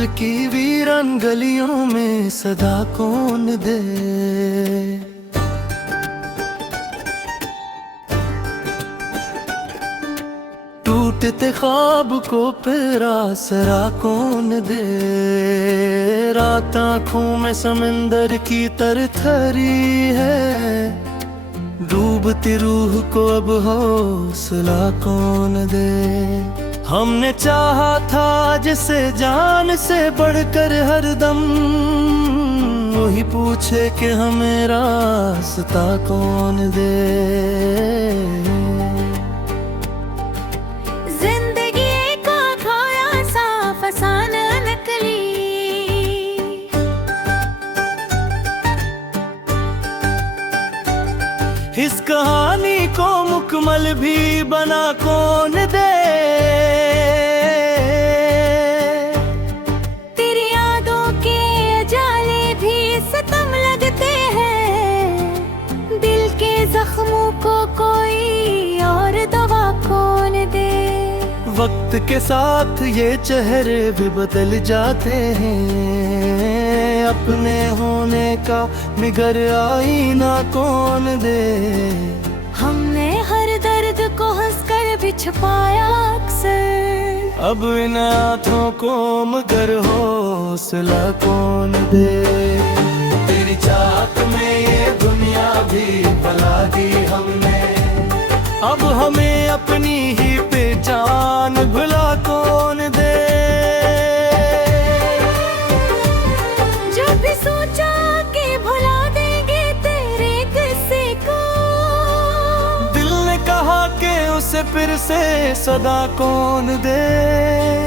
दिल की वीरान गलियों में सदा कौन दे। टूटते ख्वाब को फिर आसरा कौन दे। रात आँखों में समंदर की तरथरी है, डूबती रूह को अब हौसला कौन दे। हमने चाहा था जिसे जान से बढ़कर हरदम, वही पूछे कि हमें रास्ता कौन दे। जिंदगी का खोया सा फसाना नकली, इस कहानी को मुकम्मल भी बना कौन दे। तेरी यादों के जाले भी सितम लगते हैं, दिल के जख्मों को कोई और दवा कौन दे। वक्त के साथ ये चेहरे भी बदल जाते हैं, अपने होने का निगर आईना कौन दे। हमने हर दर्द को हंसकर भी छुपाया अक्सर, अब इन आँखों को मगर हौसला कौन दे। तेरी चाहत में ये दुनिया भी भुला दी हमने, अब हमें अपनी ही पहचान भुला कौन दे। जब भी सोचा कि भुला देंगे तेरे किस्से को, दिल ने कहा कि उसे फिर से सदा कौन दे।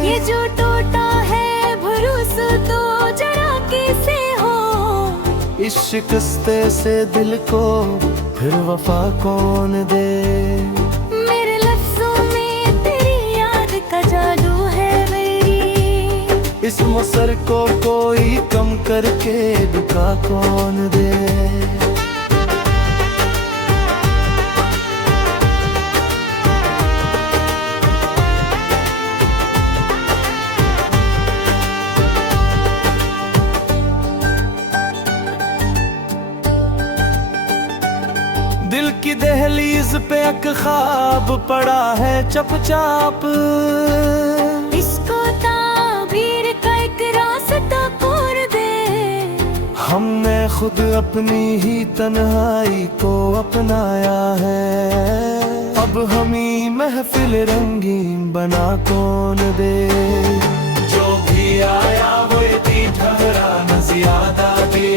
ये जो टूटा है भरोसा तो जरा कैसे हो। इस शिकस्ते से दिल को फिर वफा कौन दे। मेरे लफ्जों में तेरी याद का जादू है मेरी, इस मसर को कोई कम करके दुका कौन दे। दिल की दहलीज पे एक ख्वाब पड़ा है चपचाप, इसको ताबीर का एक रास्ता खोल दे। हमने खुद अपनी ही तन्हाई को अपनाया है, अब हम ही महफिल रंगीन बना कौन दे। जो भी आया वो इतनी ठहरा न ज्यादा दे,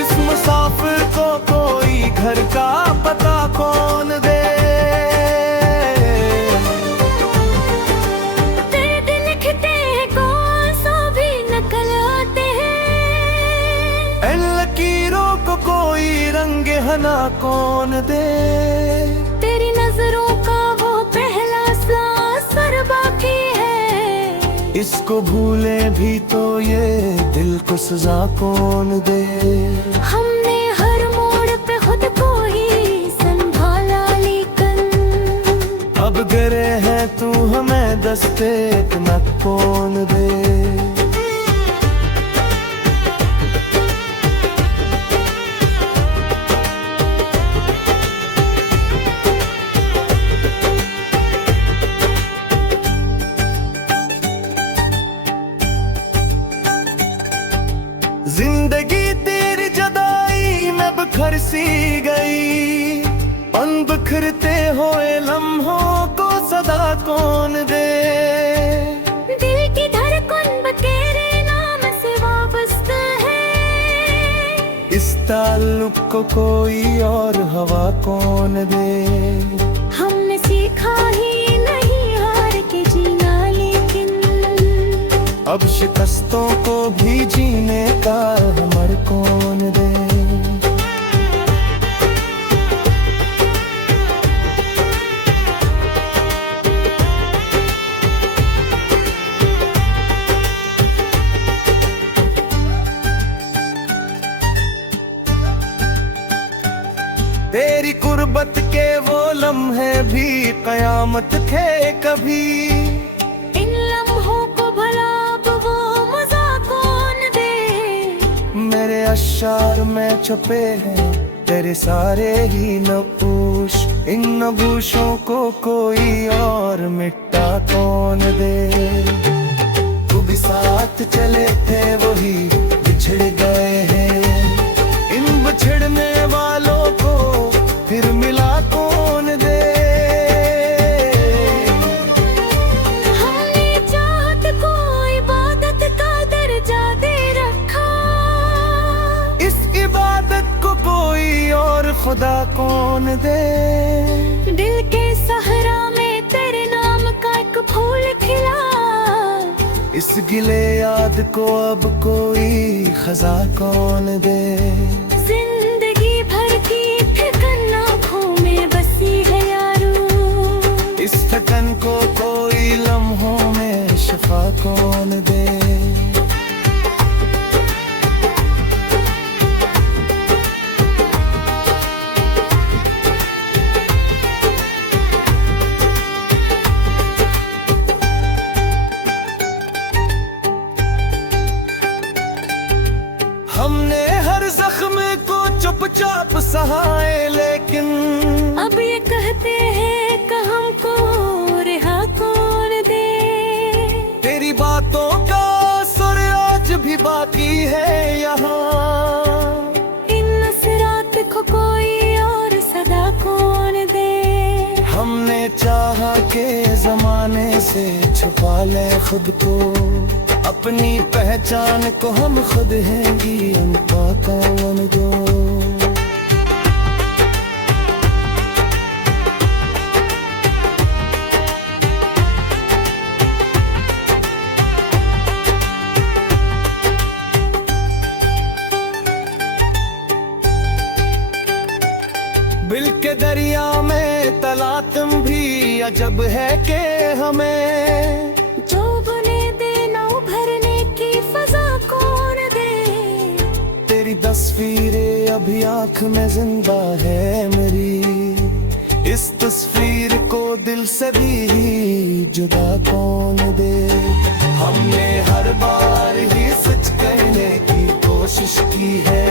इस मुसाफिर को कोई घर का पता कौन दे। तेरे दिल लिखते कौन सो भी नकल आते हैं, इन लकीरों को कोई रंग हना कौन दे। तेरी नजरों का वो पहला सा असर बाकी है, इसको भूले भी तो ये दिल को सजा कौन दे। हमने हर मोड़ पे खुद को ही संभाला, लेकिन अब गिरे हैं तू हमें दस्ते न कौन दे। जिंदगी तेरी जुदाई में बिखर सी गई, अन बिखरते हुए लम्हों को सदा कौन दे। दिल की धड़कन तेरे नाम से वाबस्ता है, इस ताल्लुक को कोई और हवा कौन दे। हमने सीखा ही नहीं हार के जीना, लेकिन अब शिकस्तों को भी जीने का हमर कौन दे। तेरी कुर्बत के वो लम्हे भी कयामत थे कभी, इन लम्हों को भला अब वो मेरे अशार में छुपे हैं तेरे सारे ही नपूश, इन नबूशों को कोई और मिटा कौन दे। तू भी साथ चले थे वही बिछड़ गए हैं, इन बिछड़ने वालों को फिर मिला कौन दे। हमने चाहत को इबादत का दर्जा दे रखा, इस इबादत को कोई और खुदा कौन दे। दिल के सहरा में तेरे नाम का एक फूल खिला, इस गिले याद को अब कोई खजा कौन दे। जिंदगी भर की ठिकन आँखों में बसी है यारो, इस थकन को कोई लम्हों में शफा कौन दे। हमने हर जख्म को चुपचाप सहाए, लेकिन अब ये कहते हैं कि हमको रिहा कौन दे। तेरी बातों का असर आज भी बाकी है यहाँ, इन नसरात को कोई और सदा कौन दे। हमने चाहा के जमाने से छुपा ले खुद को, अपनी पहचान को हम खुद हैं गी उनका कौन दो। बिल के दरिया में तला तुम भी अजब है के हमें, जो बने देना उभरने की फजा कौन दे। तेरी तस्वीरें अभी आंख में जिंदा है मेरी, इस तस्वीर को दिल से भी जुदा कौन दे। हमने हर बार ही सच कहने की कोशिश की है,